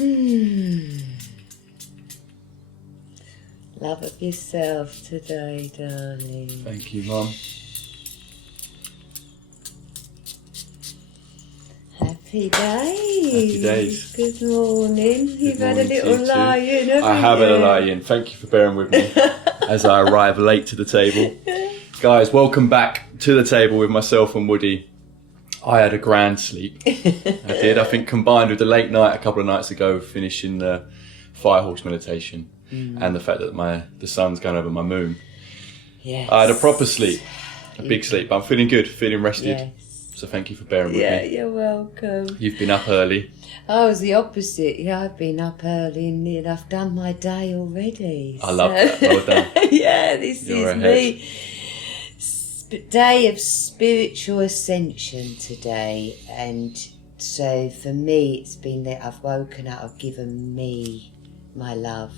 Love of yourself today, darling. Thank you, Mum. Happy days. Happy days. Good morning. You've had a morning to little you too. lie-in, haven't I have had a you? lie-in. Thank you for bearing with me as I arrive late to the table. Guys, welcome back to the table with myself and Woody. I had a grand sleep. I did. I think combined with the late night a couple of nights ago, finishing the fire horse meditation and the fact that the sun's going over my moon. Yes. I had a proper sleep, a big sleep. I'm feeling good, feeling rested. Yes. So thank you for bearing with Yeah, me. you're welcome. You've been up early. I was the opposite. Yeah, I've been up early and I've done my day already. I love that. Well done. Yeah, this You're is ahead. me. Day of spiritual ascension today, and so for me it's been that I've woken up, I've given me my love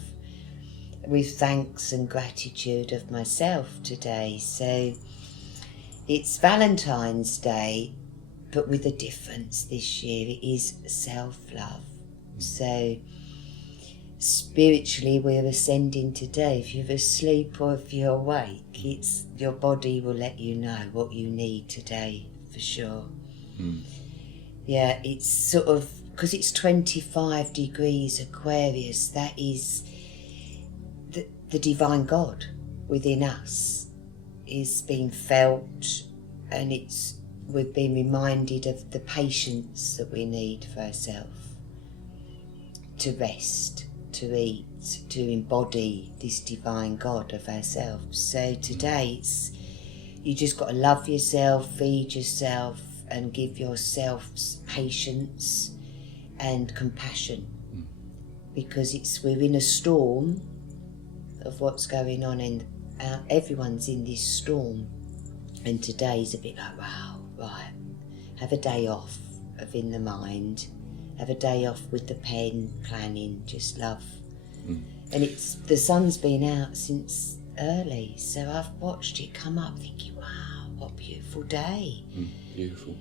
with thanks and gratitude of myself today. So it's Valentine's Day, but with a difference this year. It is self-love. So spiritually we're ascending today. If you're asleep or if you're awake, it's your body will let you know what you need today for sure. Yeah, it's sort of because it's 25 degrees Aquarius. That is the divine God within us is being felt, and we've been reminded of the patience that we need for ourselves to rest, to eat, to embody this divine God of ourselves. So today you just got to love yourself, feed yourself, and give yourself patience and compassion, because we're in a storm of what's going on, and everyone's in this storm. And today's a bit like, wow, right, have a day off of in the mind, have a day off with the pen, planning, just love. And the sun's been out since early, so I've watched it come up thinking, wow, what a beautiful day. Beautiful.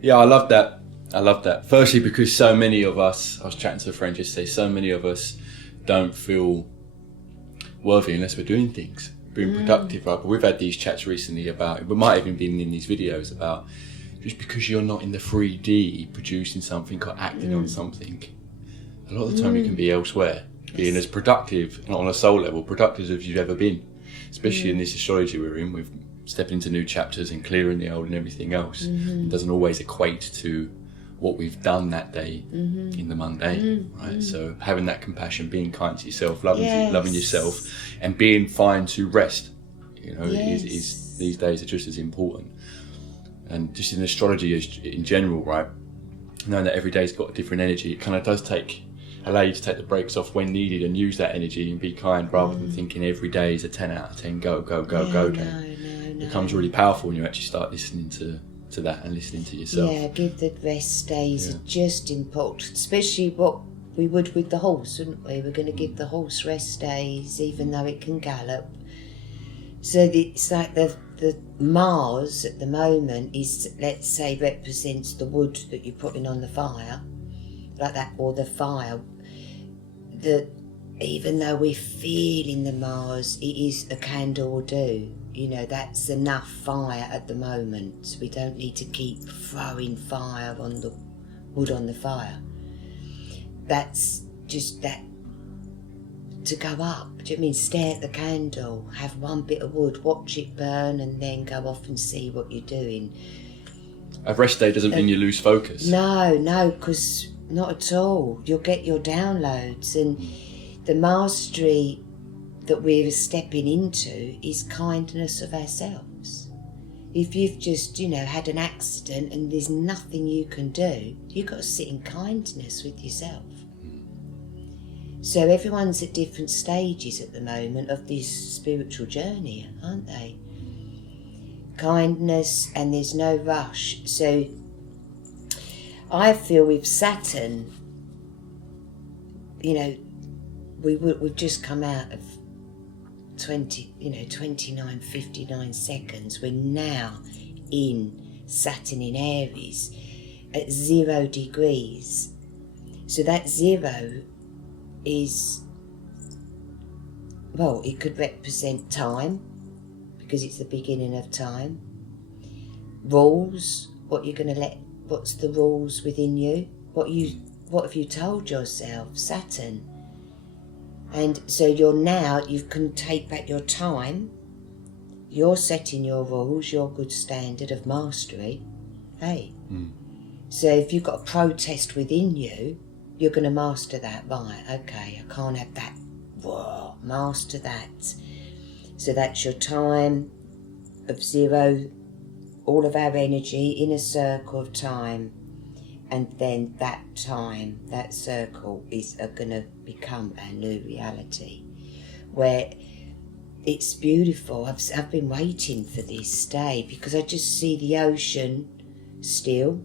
Yeah, I love that. I love that. Firstly, because so many of us, I was chatting to a friend yesterday, so many of us don't feel worthy unless we're doing things, being productive, right? But we've had these chats recently about, we might have even been in these videos about, just because you're not in the 3D producing something or acting on something, a lot of the time you can be elsewhere, being as productive, not on a soul level, productive as you've ever been, especially in this astrology we're in, with stepping into new chapters and clearing the old and everything else. It doesn't always equate to what we've done that day in the mundane, right? So having that compassion, being kind to yourself, loving yourself, and being fine to rest, is these days are just as important. And just in astrology in general, right, knowing that every day's got a different energy, it kind of does allow you to take the brakes off when needed and use that energy and be kind, rather than thinking every day is a 10 out of 10 go day. It becomes really powerful when you actually start listening to that and listening to yourself. Yeah, give the rest days are just important, especially what we would with the horse, wouldn't we? We're going to give the horse rest days, even though it can gallop. So it's like the Mars at the moment is, let's say, represents the wood that you're putting on the fire, like that, or the fire. Even though we're feeling the Mars, it is a candle will do. That's enough fire at the moment. We don't need to keep throwing fire on the wood on the fire. That's just that to go up. Do you mean stare at the candle, have one bit of wood, watch it burn, and then go off and see what you're doing? A rest day doesn't mean you lose focus. No, because not at all. You'll get your downloads, and the mastery that we're stepping into is kindness of ourselves. If you've just, had an accident and there's nothing you can do, you've got to sit in kindness with yourself. So everyone's at different stages at the moment of this spiritual journey, aren't they? Kindness, and there's no rush. So I feel with Saturn, we've just come out of 29.59 seconds. We're now in Saturn in Aries at 0 degrees. So that 0 is, well, it could represent time, because it's the beginning of time. Rules, what you're going to what's the rules within you? What have you told yourself? Saturn. And so you can take back your time. You're setting your rules, your good standard of mastery. Hey. So if you've got a protest within you, you're going to master that. Right, okay, I can't have that. Whoa, master that. So that's your time of 0, all of our energy in a circle of time. And then that time, that circle is going to become our new reality. Where it's beautiful. I've been waiting for this day, because I just see the ocean still.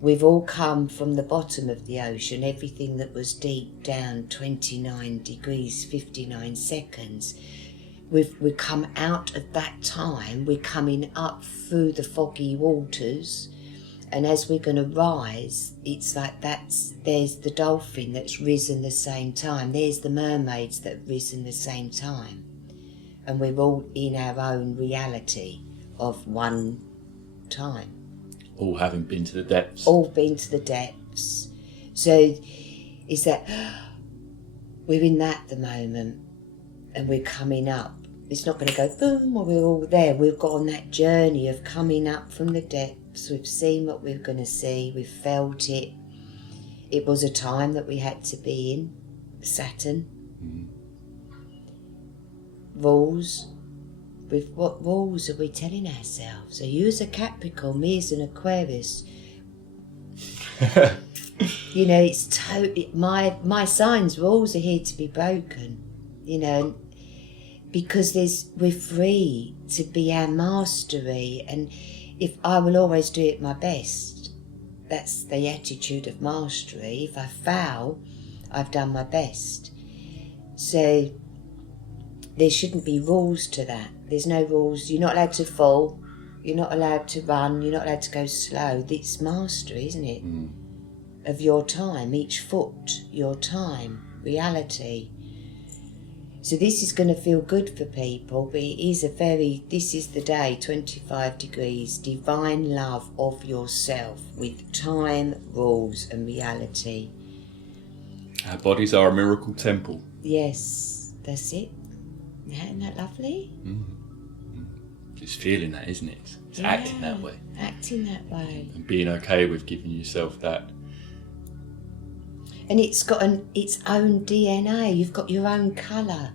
We've all come from the bottom of the ocean, everything that was deep down, 29 degrees, 59 seconds. We've come out of that time, we're coming up through the foggy waters, and as we're going to rise, it's like there's the dolphin that's risen the same time, there's the mermaids that have risen the same time, and we're all in our own reality of one time. All having been to the depths. All been to the depths. So is that we're in that at the moment, and we're coming up. It's not going to go boom, or we're all there. We've got on that journey of coming up from the depths. We've seen what we're going to see. We've felt it. It was a time that we had to be in. Saturn. Rules. With what rules are we telling ourselves? Are you as a Capricorn, me as an Aquarius? You know, it's totally my signs' rules are here to be broken. You know, because we're free to be our mastery, and if I will always do it my best, that's the attitude of mastery. If I fail, I've done my best. So there shouldn't be rules to that. There's no rules. You're not allowed to fall. You're not allowed to run. You're not allowed to go slow. It's mastery, isn't it? Of your time, each foot, your time, reality. So this is going to feel good for people, but this is the day, 25 degrees, divine love of yourself with time, rules and reality. Our bodies are a miracle temple. Yes, that's it. Isn't that lovely? It's feeling that, isn't it? It's acting that way. Acting that way. And being okay with giving yourself that. And it's got its own DNA. You've got your own colour.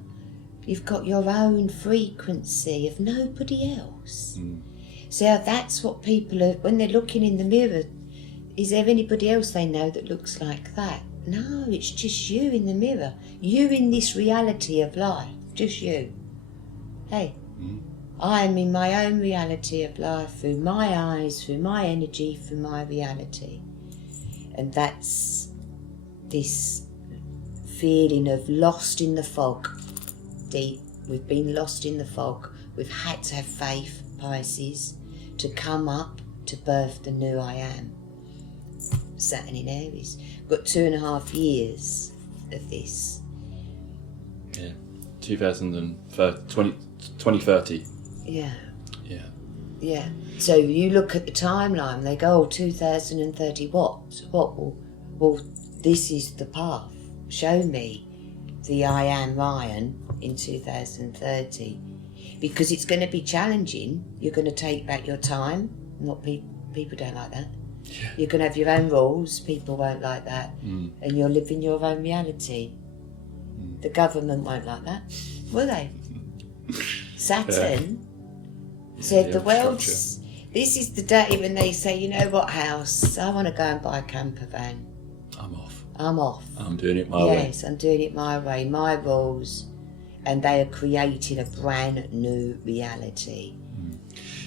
You've got your own frequency of nobody else. So that's what people are, when they're looking in the mirror, is there anybody else they know that looks like that? No, it's just you in the mirror. You in this reality of life. Just you. Hey, I am in my own reality of life, through my eyes, through my energy, through my reality. And that's this feeling of lost in the fog. Deep. We've been lost in the fog. We've had to have faith, Pisces, to come up to birth the new I am. Saturn in Aries. We've got 2.5 years of this. Yeah. 2030. Yeah. Yeah. Yeah. So you look at the timeline, they go, 2030 what? Well, this is the path. Show me the I am Ryan in 2030. Because it's going to be challenging. You're going to take back your time. Not people don't like that. Yeah. You're going to have your own rules. People won't like that. And you're living your own reality. The government won't like that, will they? Saturn said the world's... This is the day when they say, you know what, house, I want to go and buy a camper van. I'm off. I'm doing it my way. Yes, I'm doing it my way, my rules. And they are creating a brand new reality.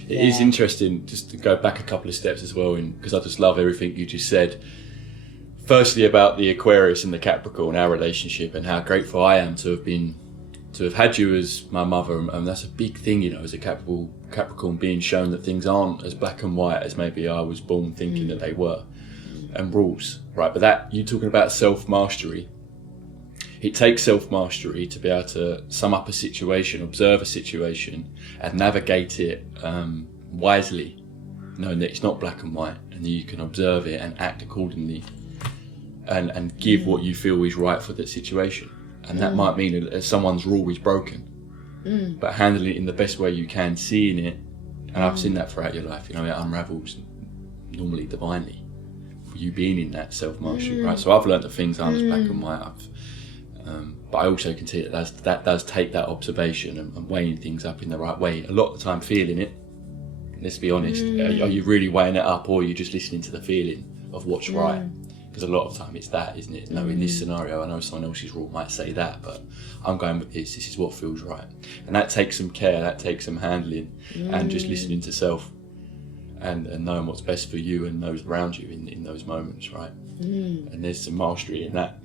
It is interesting just to go back a couple of steps as well, because I just love everything you just said. Firstly, about the Aquarius and the Capricorn, our relationship, and how grateful I am to have had you as my mother, and that's a big thing, you know, as a Capricorn, being shown that things aren't as black and white as maybe I was born thinking that they were. and rules, right? But that, you're talking about self-mastery. It takes self-mastery to be able to sum up a situation, observe a situation, and navigate it wisely, knowing that it's not black and white, and that you can observe it and act accordingly, and give what you feel is right for that situation. And that might mean that someone's rule is broken, but handling it in the best way you can, seeing it, and I've seen that throughout your life, you know, it unravels normally divinely for you being in that self-mastery, right? So I've learned that things aren't as black and white. But I also can see that does take that observation and weighing things up in the right way. A lot of the time feeling it, let's be honest, are you really weighing it up, or are you just listening to the feeling of what's right? Because a lot of the time it's that, isn't it? No, in this scenario, I know someone else's rule might say that, but I'm going with this is what feels right. And that takes some care, that takes some handling, and just listening to self and knowing what's best for you and those around you in those moments, right? And there's some mastery in that.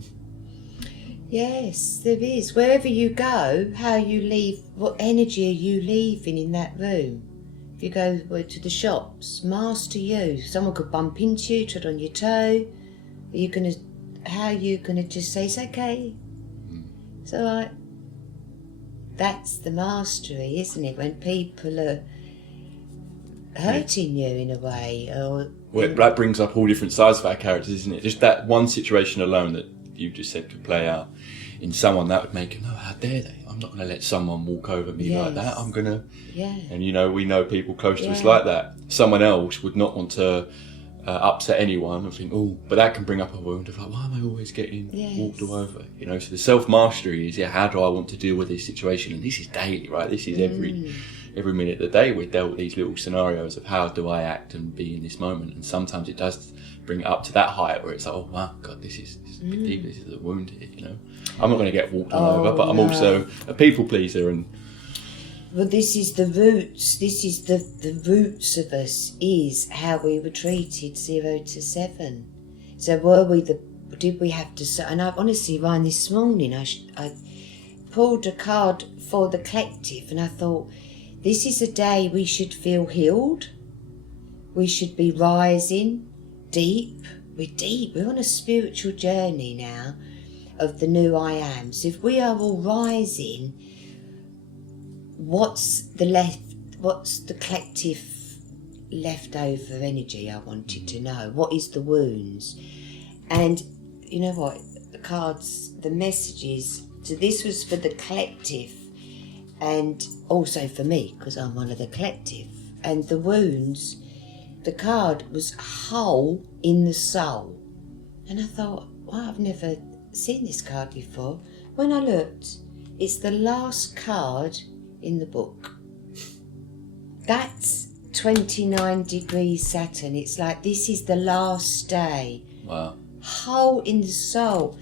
Yes, there is. Wherever you go, how you leave, what energy are you leaving in that room? If you go to the shops, master you. Someone could bump into you, tread on your toe. How are you gonna just say it's okay? It's all right. That's the mastery, isn't it? When people are hurting you in a way, or that brings up all different sides of our characters, isn't it? Just that one situation alone that you just said could play out in someone, that would make them, no, how dare they? I'm not going to let someone walk over me like that. I'm going to... Yeah. And, you know, we know people close to us like that. Someone else would not want to upset anyone and think, oh, but that can bring up a wound of like, why am I always getting walked all over? You know, so the self-mastery is, how do I want to deal with this situation? And this is daily, right? This is every minute of the day we're dealt with these little scenarios of how do I act and be in this moment. And sometimes it does bring it up to that height where it's like, oh wow, God, this is a bit deep, this is a wound here, you know. I'm not going to get walked all over, but I'm also a people pleaser. And well, this is the roots. This is the roots of us, is how we were treated 0 to 7. So did we have to? And I honestly, Ryan, this morning I pulled a card for the collective, and I thought, this is a day we should feel healed. We should be rising deep. We're on a spiritual journey now of the new I am. So if we are all rising, what's the collective leftover energy? I wanted to know. What is the wounds? And you know what? The cards, the messages. So this was for the collective, and also for me, because I'm one of the collective. And the wounds, the card was whole in the soul. And I thought, wow, I've never seen this card before. When I looked, it's the last card in the book. That's 29 degrees Saturn. It's like, this is the last day. wow. Whole in the soul.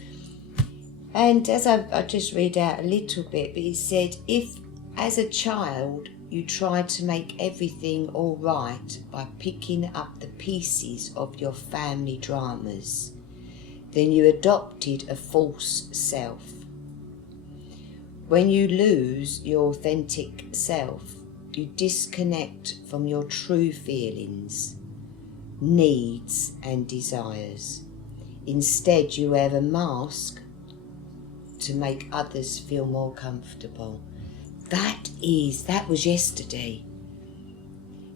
And as I just read out a little bit, but he said, if as a child you tried to make everything all right by picking up the pieces of your family dramas, then you adopted a false self. When you lose your authentic self, you disconnect from your true feelings, needs and desires. Instead, you wear a mask to make others feel more comfortable. That was yesterday.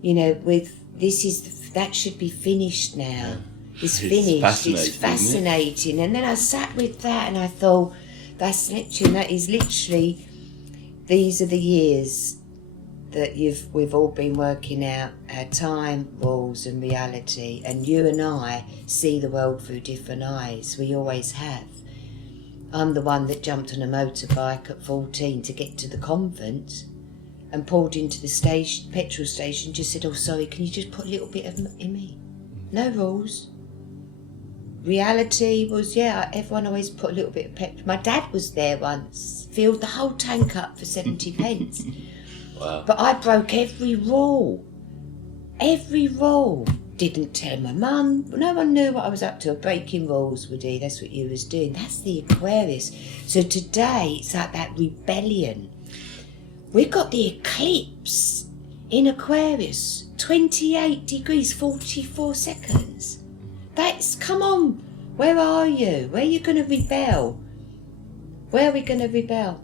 You know, that should be finished now. It's finished. It's fascinating. And then I sat with that and I thought, these are the years that we've all been working out our time, rules and reality. And you and I see the world through different eyes. We always have. I'm the one that jumped on a motorbike at 14 to get to the convent and pulled into the petrol station, just said, oh sorry, can you just put a little bit of in me? No rules. Reality was, everyone always put a little bit of petrol. My dad was there once, filled the whole tank up for 70 pence. Wow. But I broke every rule. Every rule. Didn't tell my mum. No one knew what I was up to. Breaking rules, Woody. That's what you was doing. That's the Aquarius. So today, it's like that rebellion. We've got the eclipse in Aquarius. 28 degrees, 44 seconds. come on, where are you? Where are you going to rebel? Where are we going to rebel?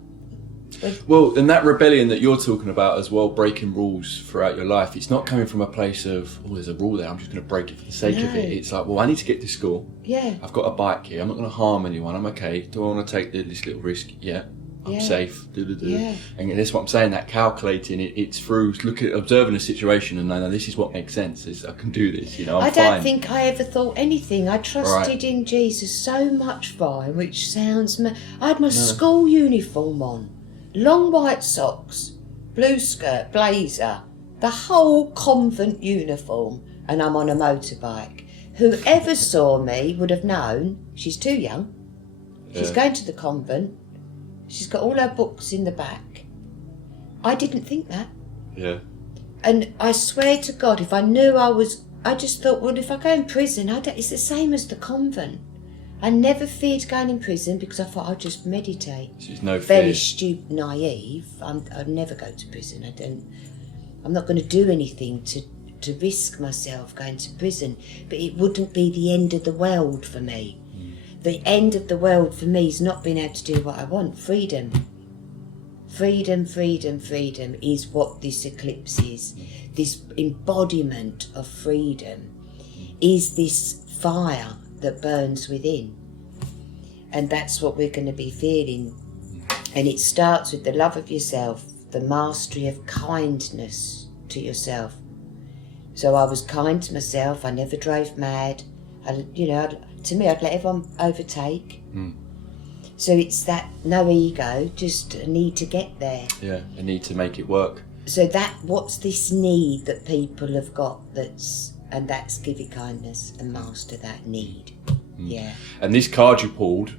Well, and that rebellion that you're talking about as well, breaking rules throughout your life, it's not coming from a place of, oh, there's a rule there, I'm just going to break it for the sake of it. It's like, well, I need to get to school. Yeah. I've got a bike here. I'm not going to harm anyone. I'm okay. Do I want to take this little risk? Yeah. I'm safe. Yeah. And that's what I'm saying, that calculating, it's through observing a situation and no, this is what makes sense. I can do this, I'm I don't fine. think I ever thought anything. I trusted in Jesus so much, fine, which sounds... I had my school uniform on. Long white socks, blue skirt, blazer, the whole convent uniform, and I'm on a motorbike. Whoever saw me would have known she's too young. She's going to the convent. She's got all her books in the back. I didn't think that. Yeah. And I swear to God, if I knew I just thought, well, if I go in prison, it's the same as the convent. I never feared going in prison because I thought I'd just meditate. There's no fear. Very stupid, naive. I'd never go to prison. I'm not going to do anything to risk myself going to prison. But it wouldn't be the end of the world for me. The end of the world for me is not being able to do what I want. Freedom. Freedom, freedom, freedom is what this eclipse is. This embodiment of freedom is this fire that burns within. And that's what we're going to be feeling. And it starts with the love of yourself, the mastery of kindness to yourself. So I was kind to myself. I never drove mad. To me, I'd let everyone overtake. So it's that no ego, just a need to get there. Yeah, a need to make it work. So what's this need that people have got that's give it kindness and master that need. Yeah. And this card you pulled,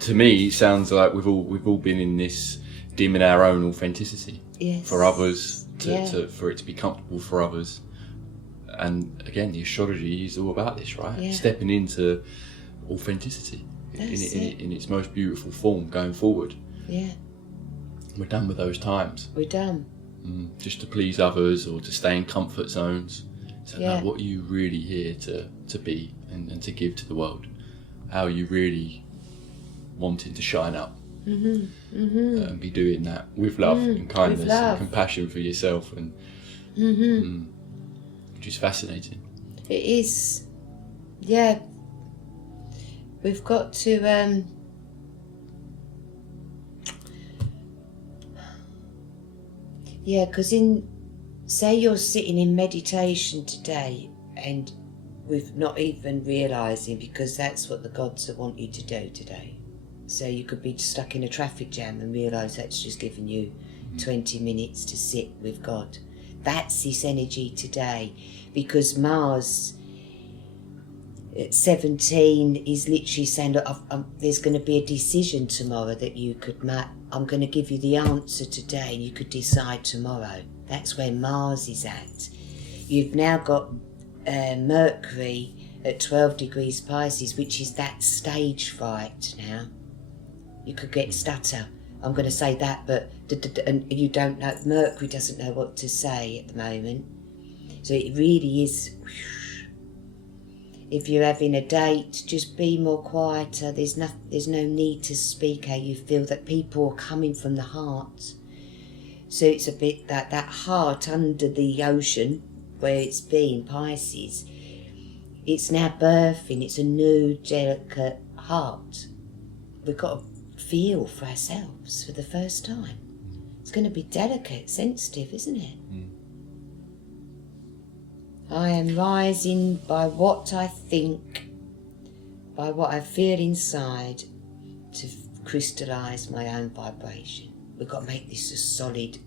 to me, sounds like we've all been in this dimming our own authenticity. Yes. For others, for it to be comfortable for others. And again, the astrology is all about this, right? Yeah. Stepping into authenticity in its most beautiful form going forward. Yeah. We're done with those times. We're done. Just to please others or to stay in comfort zones. So now, what are you really here to be and to give to the world? How are you really wanting to shine up? And be doing that with love and kindness and compassion for yourself, and which is fascinating. It is. Yeah. We've got to because say you're sitting in meditation today and with not even realising, because that's what the gods want you to do today. So you could be stuck in a traffic jam and realise that's just giving you 20 minutes to sit with God. That's this energy today, because Mars at 17 is literally saying, look, there's going to be a decision tomorrow that you could make. I'm going to give you the answer today and you could decide tomorrow. That's where Mars is at. You've now got Mercury at 12 degrees Pisces, which is that stage fright now. You could get stutter. I'm going to say that, but and you don't know. Mercury doesn't know what to say at the moment. So it really is. If you're having a date, just be more quieter. There's no need to speak how you feel. That people are coming from the heart. So it's a bit that heart under the ocean where it's been, Pisces. It's now birthing. It's a new, delicate heart. We've got to feel for ourselves for the first time. It's going to be delicate, sensitive, isn't it? I am rising by what I think, by what I feel inside, to crystallise my own vibration. We've got to make this a solid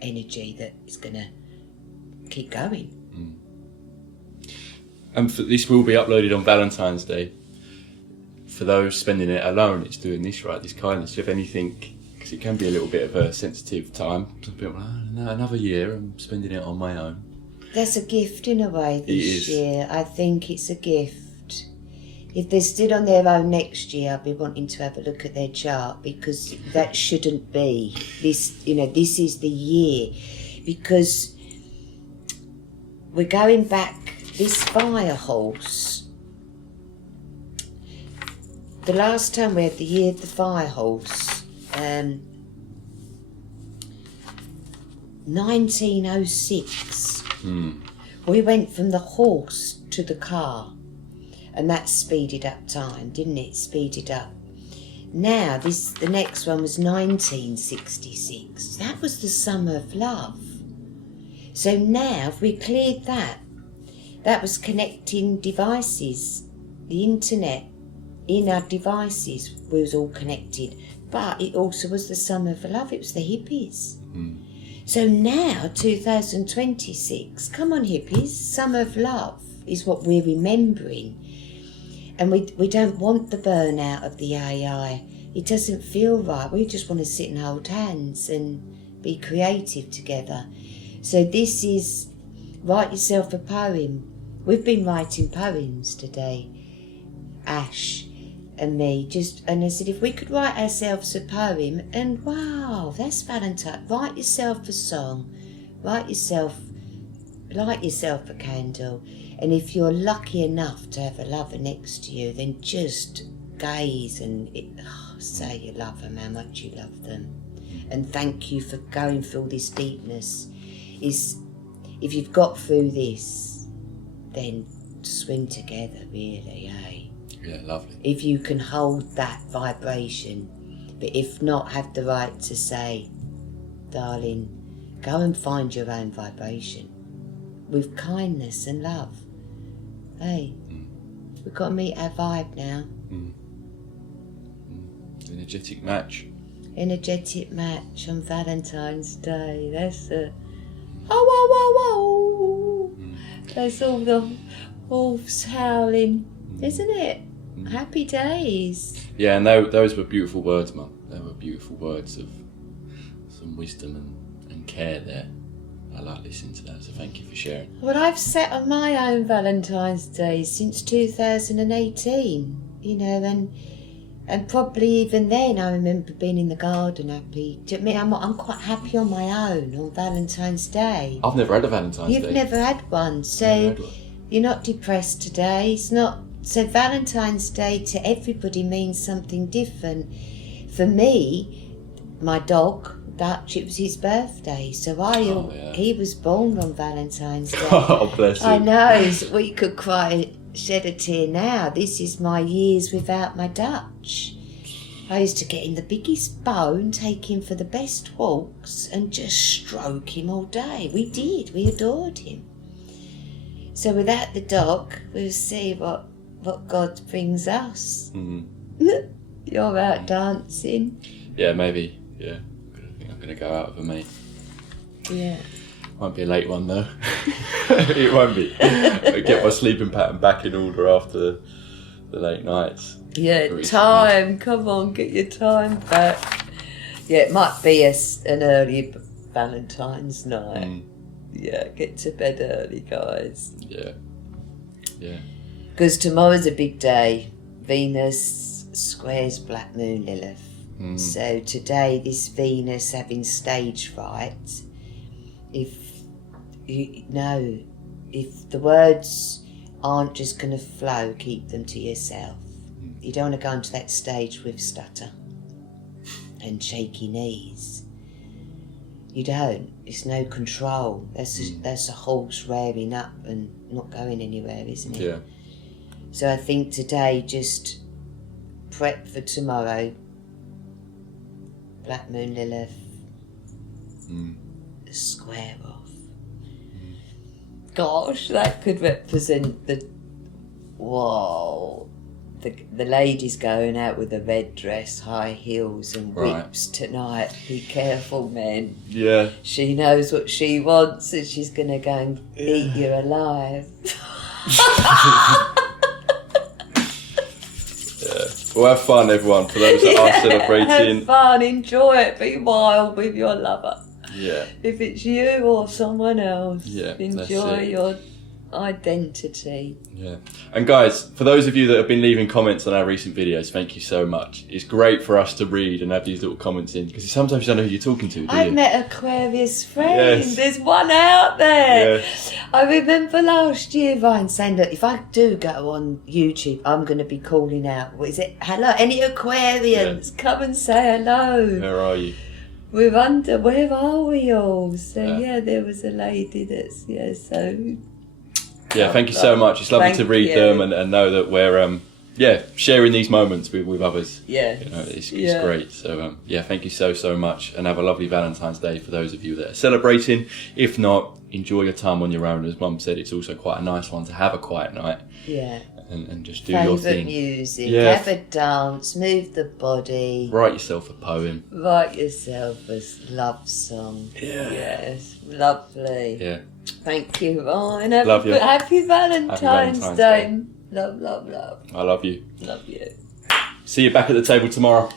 energy that is going to keep going. And this will be uploaded on Valentine's Day. For those spending it alone, it's doing this, right? This kindness. Do you have anything? Because it can be a little bit of a sensitive time. Some people, no, another year, I'm spending it on my own. That's a gift in a way this year. I think it's a gift. If they're still on their own next year, I'll be wanting to have a look at their chart, because that shouldn't be. This is the year, because we're going back this fire horse, the last time we had the year of the fire horse, 1906, we went from the horse to the car, and that speeded up time, didn't it? Speeded up. Now, the next one was 1966. That was the summer of love. So now, if we cleared that was connecting devices, the internet in our devices was all connected. But it also was the summer of love. It was the hippies. So now, 2026, come on hippies, summer of love is what we're remembering. And we don't want the burnout of the AI. It doesn't feel right. We just want to sit and hold hands and be creative together. So this is, write yourself a poem. We've been writing poems today, Ash and me, and I said, if we could write ourselves a poem, and wow, that's Valentine. Write yourself a song, light yourself a candle, and if you're lucky enough to have a lover next to you, then just gaze and say you love them, how much you love them, and thank you for going through all this deepness. If you've got through this, then swim together, really, eh? Yeah, lovely. If you can hold that vibration, but if not, have the right to say, darling, go and find your own vibration with kindness and love. Hey, we've got to meet our vibe now. Energetic match. Energetic match on Valentine's Day. That's a oh. That's all the wolves howling, isn't it? Happy days. Yeah, and those were beautiful words, Mum. They were beautiful words of some wisdom and care there. I like listening to that, so thank you for sharing. Well, I've sat on my own Valentine's Day since 2018, and probably even then I remember being in the garden happy. Do you know what I mean? I'm quite happy on my own on Valentine's Day. I've never had a Valentine's Day. You've never had one, so you're not depressed today. It's not. So Valentine's Day to everybody means something different. For me, my dog, Dutch, it was his birthday, so he was born on Valentine's Day. Oh, bless him. I know, we could shed a tear now. This is my years without my Dutch. I used to get him the biggest bone, take him for the best walks, and just stroke him all day. We did, we adored him. So without the dog, we'll see what God brings us. You're out dancing. Yeah, maybe. Yeah, I think I'm going to go out with a mate. Yeah. Won't be a late one though. It won't be. I get my sleeping pattern back in order after the late nights. Yeah, time. Come on, get your time back. Yeah, it might be an early Valentine's night. Yeah, get to bed early, guys. Yeah. Because tomorrow's a big day. Venus squares Black Moon Lilith. So today, this Venus having stage fright, if the words aren't just going to flow, keep them to yourself. You don't want to go onto that stage with stutter and shaky knees. You don't. It's no control. That's a horse rearing up and not going anywhere, isn't it? Yeah. So I think today, just prep for tomorrow. Black Moon Lilith. Square off. Gosh, that could represent the ladies going out with a red dress, high heels and whips tonight. Be careful, men. Yeah. She knows what she wants and she's going to go and eat you alive. Well, have fun, everyone. For those that are celebrating, have fun, enjoy it, be wild with your lover. Yeah. If it's you or someone else, enjoy your identity. Yeah. And guys, for those of you that have been leaving comments on our recent videos, thank you so much. It's great for us to read and have these little comments in, because sometimes you don't know who you're talking to, do you? I've met Aquarius friend. Yes. There's one out there. Yes. I remember last year Ryan saying that if I do go on YouTube, I'm going to be calling out, what is it? Hello, any Aquarians, come and say hello. Where are you? Where are we all? So yeah, there was a lady that's, so... Yeah, thank you so much. It's lovely to read them and know that we're sharing these moments with others. Yeah, it's great. So thank you so much, and have a lovely Valentine's Day for those of you that are celebrating. If not, enjoy your time on your own. As Mum said, it's also quite a nice one to have a quiet night. Yeah. And just do your thing. Music, have a dance, move the body. Write yourself a poem. Write yourself a love song. Yeah. Yes, lovely. Yeah. Thank you, Ryan. Love you. Happy Valentine's Day. Love. I love you. Love you. See you back at the table tomorrow.